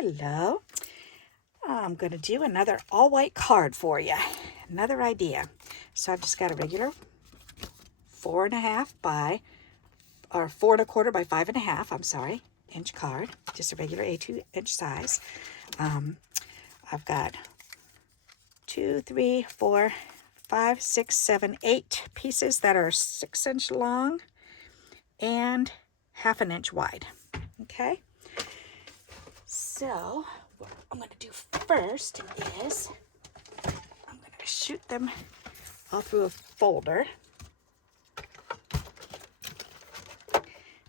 Hello. I'm going to do another all-white card for you. Another idea. So I've just got a regular 4.5 by, or 4 1/4 by 5.5, I'm sorry, inch card. Just a regular A2 inch size. I've got 2, 3, 4, 5, 6, 7, 8 pieces that are 6 inch long and 1/2 inch wide. Okay. So what I'm going to do first is I'm going to shoot them all through a folder.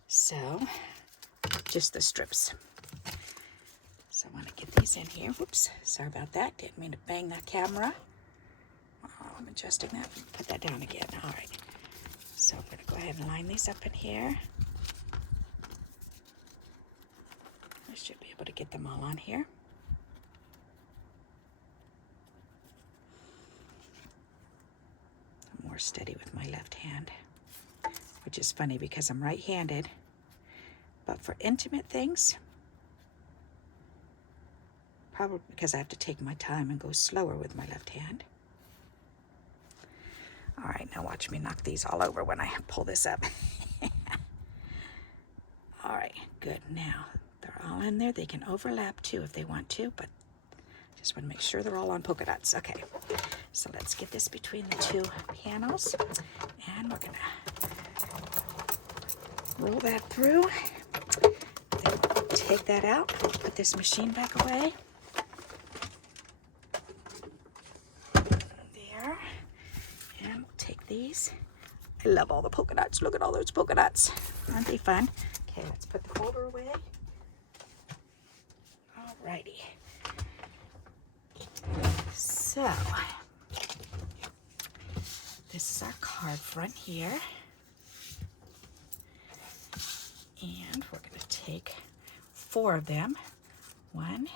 So just the strips. So I want to get these in here. Whoops, sorry about that. Didn't mean to bang that camera. I'm adjusting that. Put that down again. All right. So I'm going to go ahead and line these up in here. I should be able to get them all on here. I'm more steady with my left hand, which is funny because I'm right-handed. But for intimate things, probably because I have to take my time and go slower with my left hand. All right, now watch me knock these all over when I pull this up. All right, good. Now they're all in there. They can overlap too if they want to, but just want to make sure they're all on polka dots. Okay, so let's get this between the two panels, and we're gonna roll that through. Then take that out, put this machine back away. There, and we'll take these. I love all the polka dots. Look at all those polka dots. Aren't they fun? Okay, let's put the folder away. Alrighty. So, this is our card front here. And we're going to take 4 of them. 1,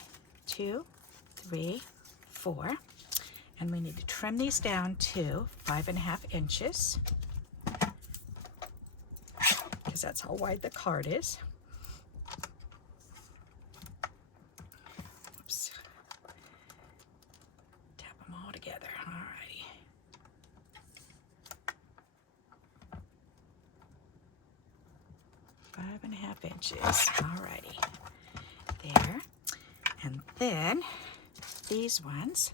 2, 3, 4. And we need to trim these down to 5.5 inches. Because that's how wide the card is. Oops. Tap them all together. Alrighty. Five and a half inches. Alrighty. There. And then these ones,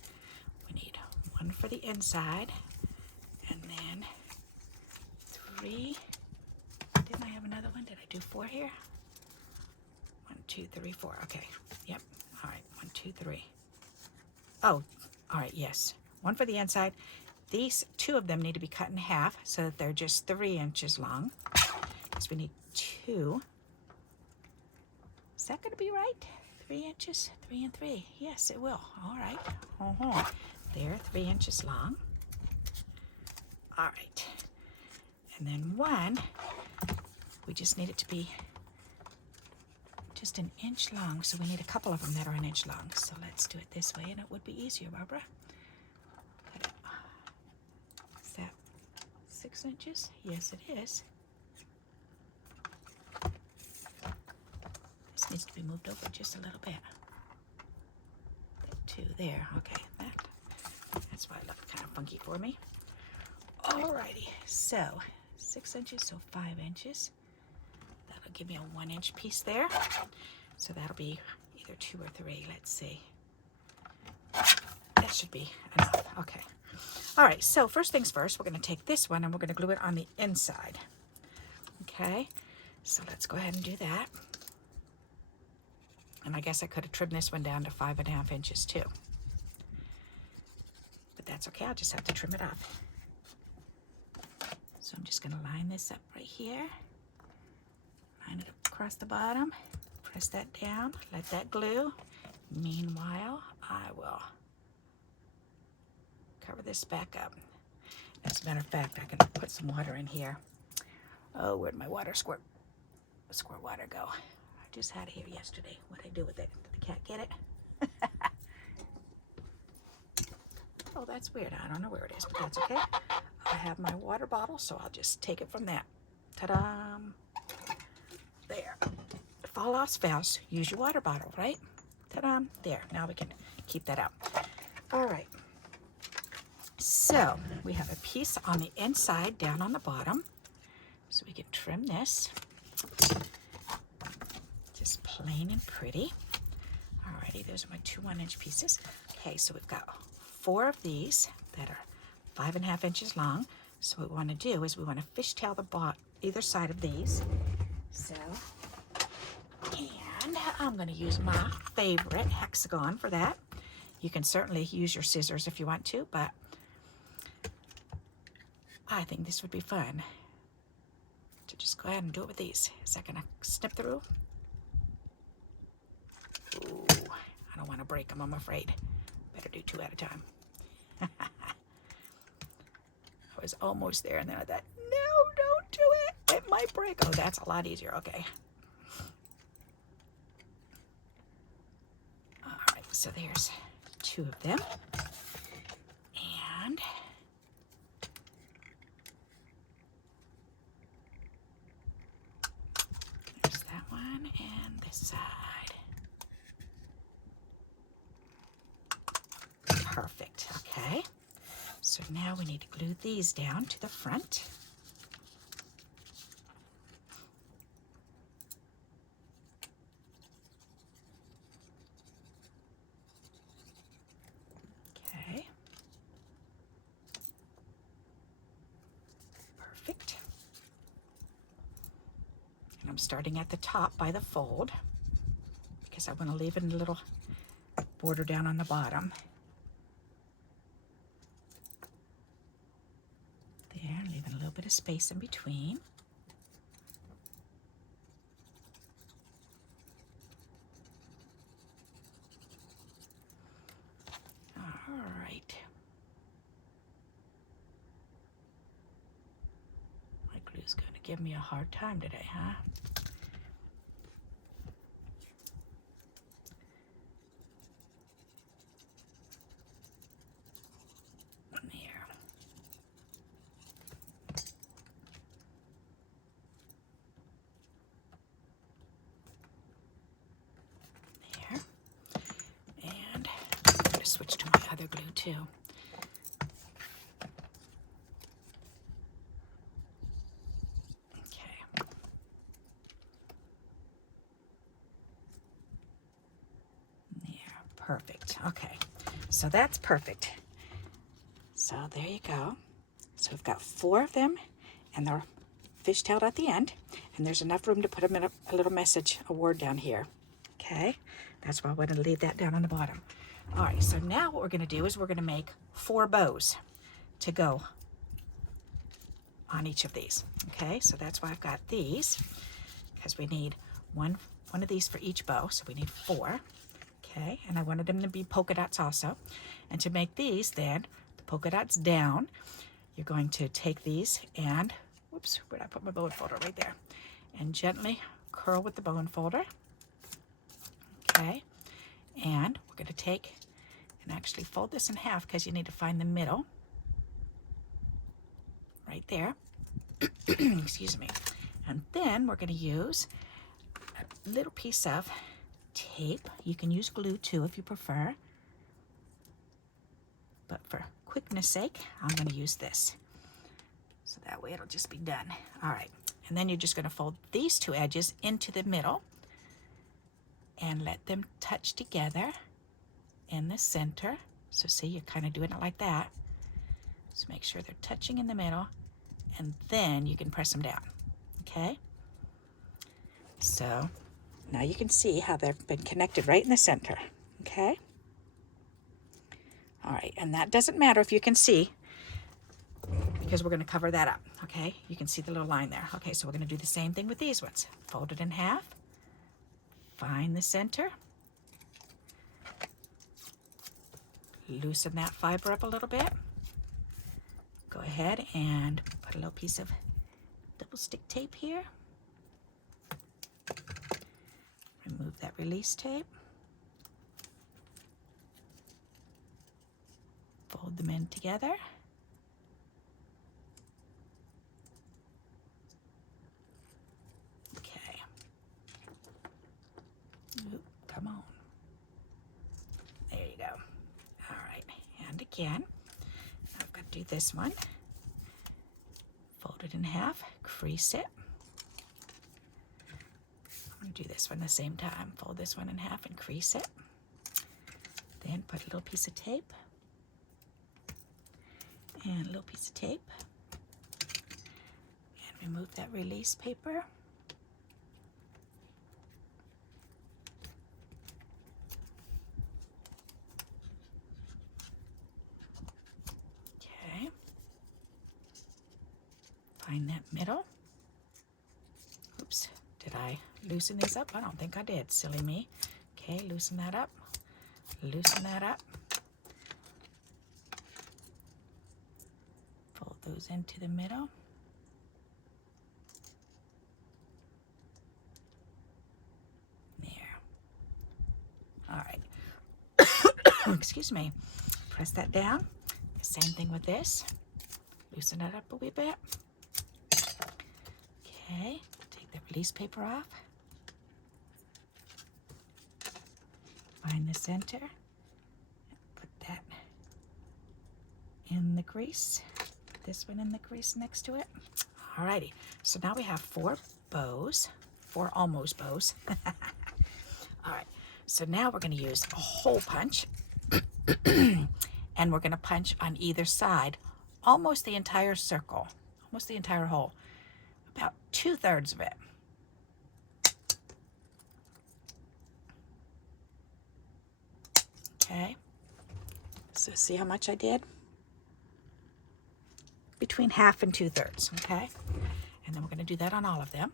we need 1 for the inside, and then 3. Didn't I have another one? Did I do 4 here? 1, 2, 3, 4. Okay. Yep. All right. 1, 2, 3. Oh, all right. Yes. 1 for the inside. These 2 of them need to be cut in half so that they're just 3 inches long. So we need 2. Is that going to be right? 3 inches? 3 and 3. Yes, it will. All right. They're 3 inches long. All right. And then 1, we just need it to be just 1 inch long. So we need a couple of them that are 1 inch long. So let's do it this way, and it would be easier, Barbara. Is that 6 inches? Yes, it is. This needs to be moved over just a little bit. 2 there. Okay, that's why it looked kind of funky for me. Alrighty, so 6 inches, so 5 inches. That'll give me a 1 inch piece there. So that'll be either 2 or 3. Let's see. That should be enough. Okay. All right, so first things first, we're going to take this one and we're going to glue it on the inside. Okay, so let's go ahead and do that. And I guess I could have trimmed this one down to 5.5 inches too. But that's okay, I'll just have to trim it off. So I'm just going to line this up right here. Line it up across the bottom. Press that down, let that glue. Meanwhile, I will cover this back up. As a matter of fact, I can put some water in here. Oh, where'd my water squirt water go? I just had it here yesterday. What'd I do with it? Did the cat get it? Oh, that's weird. I don't know where it is, but that's okay. I have my water bottle, so I'll just take it from that. Ta-da! There. If all else fails, use your water bottle, right? Ta-da! There, now we can keep that out. All right. So we have a piece on the inside down on the bottom. So we can trim this. Just plain and pretty. Alrighty, those are my 2 1-inch pieces. Okay, so we've got 4 of these that are 5.5 inches long. So what we want to do is we want to fishtail the either side of these. So, and I'm going to use my favorite hexagon for that. You can certainly use your scissors if you want to, but I think this would be fun to just go ahead and do it with these. Is that going to snip through? Ooh, I don't want to break them, I'm afraid. Better do 2 at a time. I was almost there, and then I thought, no, don't do it. It might break. Oh, that's a lot easier. Okay. All right, so there's 2 of them. And there's that one and this side. Perfect. Okay. So now we need to glue these down to the front. Okay. Perfect. And I'm starting at the top by the fold because I want to leave a little border down on the bottom. There, leaving a little bit of space in between. All right. My glue's going to give me a hard time today, huh? There. There. And I'm going to switch to my other glue too. Okay. There. Perfect. Okay. So that's perfect. So there you go. So we've got 4 of them, and they're fishtailed at the end, and there's enough room to put them in a little message, a word down here. Okay, that's why I wanted to leave that down on the bottom. All right, so now what we're going to do is we're going to make 4 bows to go on each of these. Okay, so that's why I've got these, because we need one of these for each bow, so we need 4. Okay, and I wanted them to be polka dots also. And to make these then, the polka dots down, you're going to take these and, whoops, where'd I put my bone folder? Right there. And gently curl with the bone folder. Okay, and we're going to take and actually fold this in half because you need to find the middle. Right there. Excuse me. And then we're going to use a little piece of tape. You can use glue too if you prefer. But for quickness sake, I'm going to use this. So that way it'll just be done. All right. And then you're just going to fold these 2 edges into the middle and let them touch together in the center. So see, you're kind of doing it like that. So make sure they're touching in the middle, and then you can press them down. Okay? So now you can see how they've been connected right in the center. Okay? All right, and that doesn't matter if you can see, because we're going to cover that up. Okay? You can see the little line there. Okay, so we're going to do the same thing with these ones. Fold it in half. Find the center. Loosen that fiber up a little bit. Go ahead and put a little piece of double stick tape here. Remove that release tape. Fold them in together. Okay. Oop, come on. again. I've got to do this one. Fold it in half, crease it. I'm going to do this one the same time. Fold this one in half and crease it. Then put a little piece of tape and a little piece of tape. And remove that release paper. Okay. Find that middle. Oops, did I loosen these up? I don't think I did, silly me. Okay, loosen that up. Loosen that up. Fold those into the middle. There. All right. Excuse me. Press that down. Same thing with this. Loosen it up a wee bit. Okay. Take the release paper off. Find the center. Put that in the grease. This one in the grease next to it. Alrighty, so now we have 4 bows, 4 almost bows. Alright, so now we're going to use a hole punch. And we're going to punch on either side, almost the entire circle, almost the entire hole, about 2/3 of it. Okay, so see how much I did? Between 1/2 and 2/3, okay? And then we're going to do that on all of them.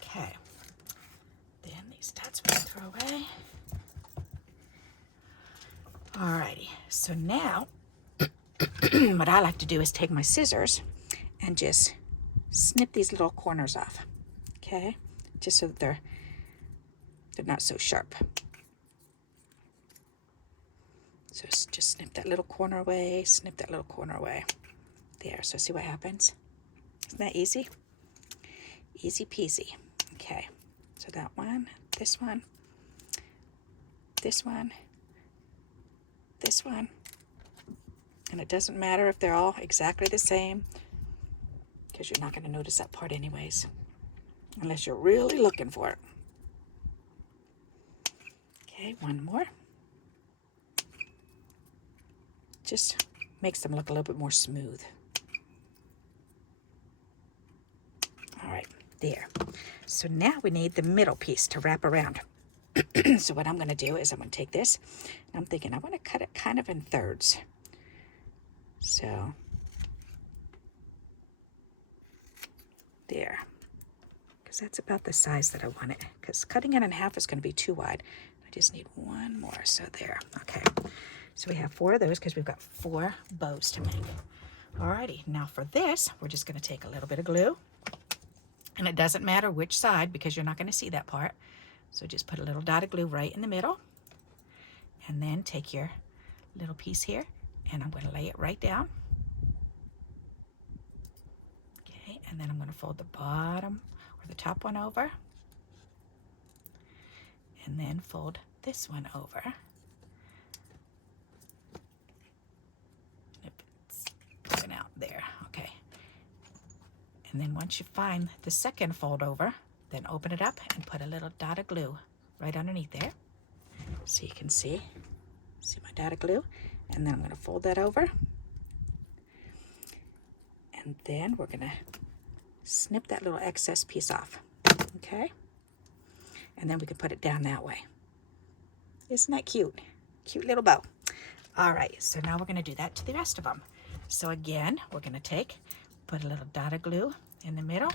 Okay, then these dots we can throw away. Alrighty, so now what I like to do is take my scissors and just snip these little corners off, okay? Just so that they're not so sharp. So just snip that little corner away, snip that little corner away. There, so see what happens? Isn't that easy? Easy peasy. Okay, so that one, this one, this one, this one. And it doesn't matter if they're all exactly the same, because you're not going to notice that part anyways, unless you're really looking for it. Okay, one more. Just makes them look a little bit more smooth. All right, there. So now we need the middle piece to wrap around. So what I'm going to do is I'm going to take this, and I'm thinking I want to cut it kind of in thirds. So there, because that's about the size that I want it, because cutting it in half is going to be too wide. I just need one more, so there. Okay, so we have 4 of those because we've got 4 bows to make. Alrighty, now for this, we're just going to take a little bit of glue, and it doesn't matter which side because you're not going to see that part. So just put a little dot of glue right in the middle, and then take your little piece here, and I'm going to lay it right down. Okay, and then I'm going to fold the bottom or the top one over, and then fold this one over. It's going out there, okay. And then once you find the second fold over, then open it up and put a little dot of glue right underneath there, so you can see my dot of glue. And then I'm going to fold that over, and then we're going to snip that little excess piece off, okay? And then we can put it down that way. Isn't that cute? Cute little bow. All right, so now we're going to do that to the rest of them. So again, we're going to put a little dot of glue in the middle.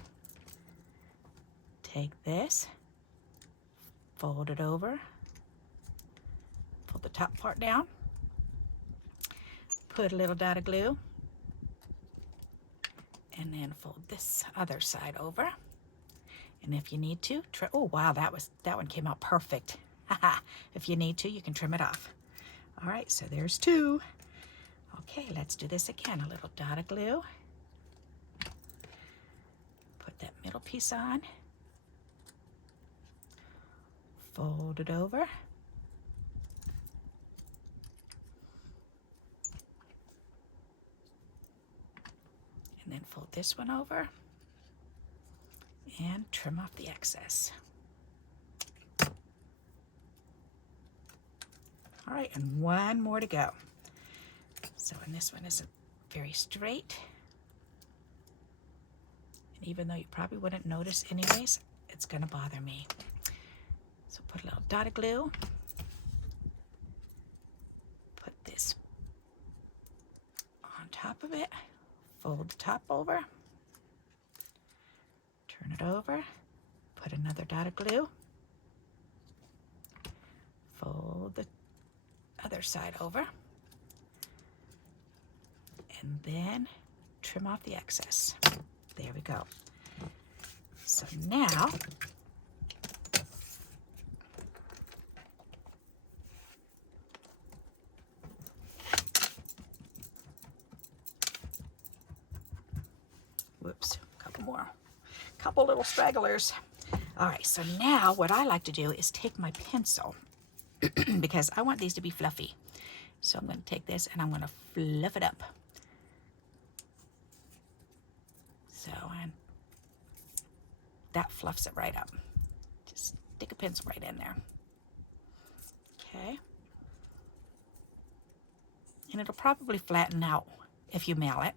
Take this, fold it over, fold the top part down, put a little dot of glue, and then fold this other side over. And if you need to, oh wow, that one came out perfect. If you need to, you can trim it off. All right, so there's 2. Okay, let's do this again. A little dot of glue. Put that middle piece on. Fold it over. And then fold this one over and trim off the excess. All right, and 1 more to go. So, and this one isn't very straight. And even though you probably wouldn't notice anyways, it's gonna bother me. So put a little dot of glue. Put this on top of it. Fold the top over. Turn it over. Put another dot of glue. Fold the other side over. And then trim off the excess. There we go. So now, whoops, couple little stragglers. All right, so now what I like to do is take my pencil because I want these to be fluffy. So I'm going to take this and I'm going to fluff it up. So, and that fluffs it right up. Just stick a pencil right in there. Okay. And it'll probably flatten out if you mail it.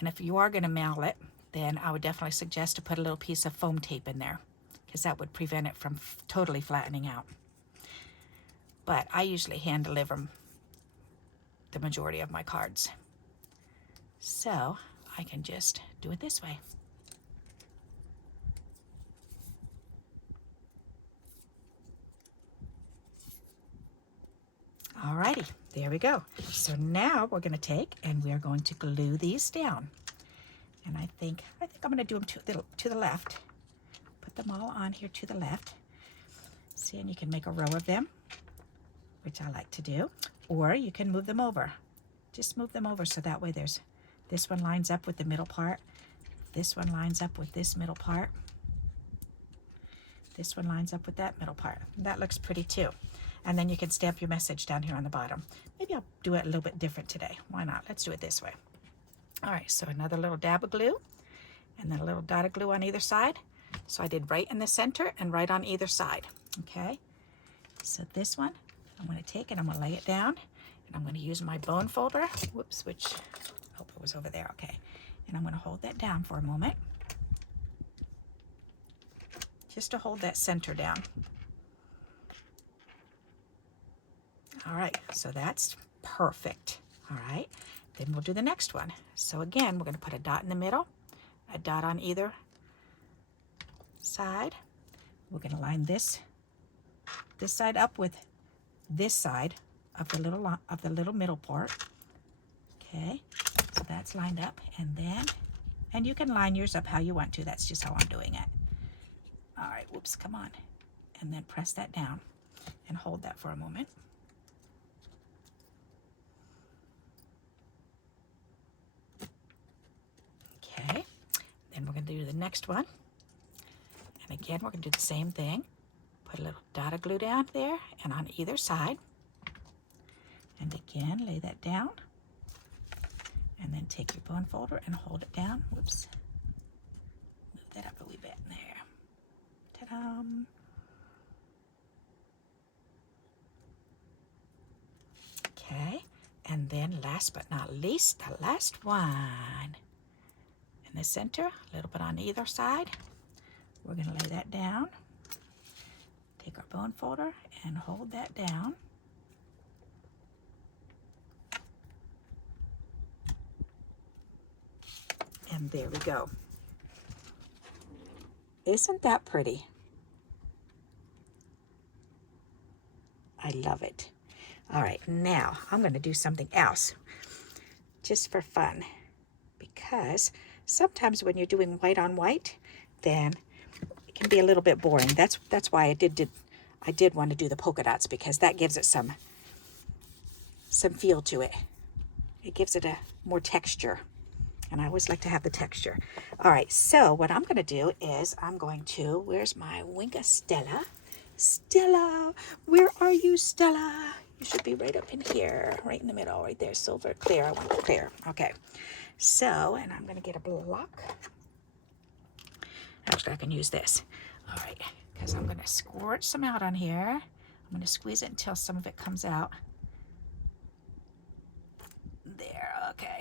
And if you are going to mail it, then I would definitely suggest to put a little piece of foam tape in there, because that would prevent it from totally flattening out. But I usually hand deliver the majority of my cards. So I can just do it this way. Alrighty, there we go. So now we're going to take and we are going to glue these down. And I think I'm going to do them to the left. Put them all on here to the left. See, and you can make a row of them, which I like to do. Or you can move them over. Just move them over so that way there's this one lines up with the middle part. This one lines up with this middle part. This one lines up with that middle part. That looks pretty too. And then you can stamp your message down here on the bottom. Maybe I'll do it a little bit different today. Why not? Let's do it this way. All right, so another little dab of glue and then a little dot of glue on either side. So I did right in the center and right on either side. Okay, so this one I'm going to take and I'm going to lay it down and I'm going to use my bone folder. Whoops, which, oh, it was over there. Okay, and I'm going to hold that down for a moment, just to hold that center down. All right, so that's perfect. All right, then we'll do the next one. So again, we're going to put a dot in the middle, a dot on either side. We're going to line this side up with this side of the little middle part. Okay, so that's lined up, and you can line yours up how you want to. That's just how I'm doing it. All right, whoops, come on, and then press that down and hold that for a moment. Okay, then we're going to do the next one. And again, we're going to do the same thing. Put a little dot of glue down there and on either side. And again, lay that down. And then take your bone folder and hold it down. Whoops. Move that up a wee bit there. Ta-da! Okay, and then last but not least, the last one. In the center, a little bit on either side. We're going to lay that down. Take our bone folder and hold that down. And there we go. Isn't that pretty? I love it. All right, now I'm going to do something else just for fun, because sometimes when you're doing white on white, then it can be a little bit boring. That's why I did I did want to do the polka dots because that gives it some feel to it. It gives it a more texture. And I always like to have the texture. All right, so what I'm going to do is I'm going to, where's my Winka Stella? Stella, where are you, Stella? You should be right up in here, right in the middle, right there, silver, clear. I want the clear. Okay, so, and I'm going to get a block. Actually, I can use this. All right, because I'm going to squirt some out on here. I'm going to squeeze it until some of it comes out. There, okay.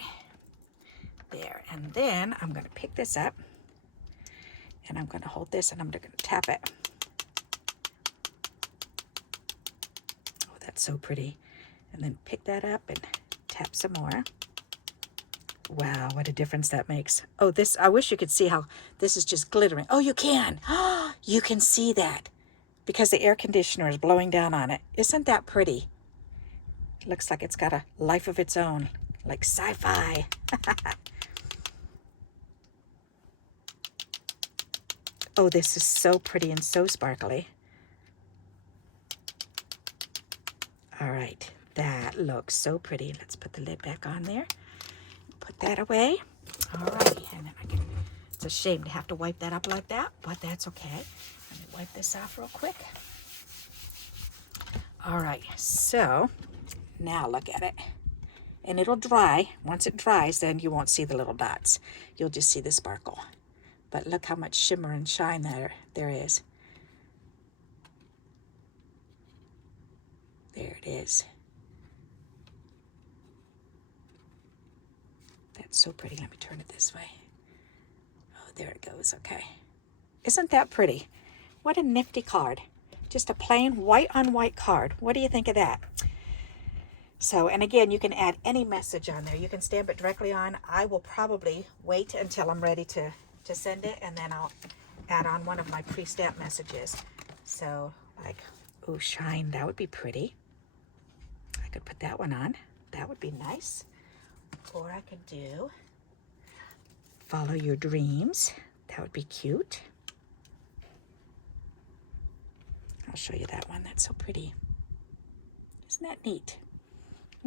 There, and then I'm going to pick this up and I'm going to hold this and I'm going to tap it. Oh, that's so pretty. And then pick that up and tap some more. Wow, what a difference that makes. Oh, this, I wish you could see how this is just glittering. Oh, you can. You can see that because the air conditioner is blowing down on it. Isn't that pretty? It looks like it's got a life of its own, like sci-fi. Oh, this is so pretty and so sparkly. All right, that looks so pretty. Let's put the lid back on there. Put that away. All right, and then it's a shame to have to wipe that up like that, but that's okay. Let me wipe this off real quick. All right, so now look at it. And it'll dry. Once it dries, then you won't see the little dots. You'll just see the sparkle. But look how much shimmer and shine there is. There it is. That's so pretty. Let me turn it this way. Oh, there it goes. Okay. Isn't that pretty? What a nifty card. Just a plain white on white card. What do you think of that? So, and again, you can add any message on there. You can stamp it directly on. I will probably wait until I'm ready to send it, and then I'll add on one of my pre-stamped messages. So, like, oh, shine, that would be pretty. I could put that one on. That would be nice. Or I could do follow your dreams. That would be cute. I'll show you that one. That's so pretty. Isn't that neat?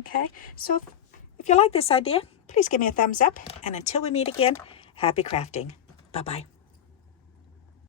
Okay, so if you like this idea, please give me a thumbs up. And until we meet again, happy crafting. Bye-bye.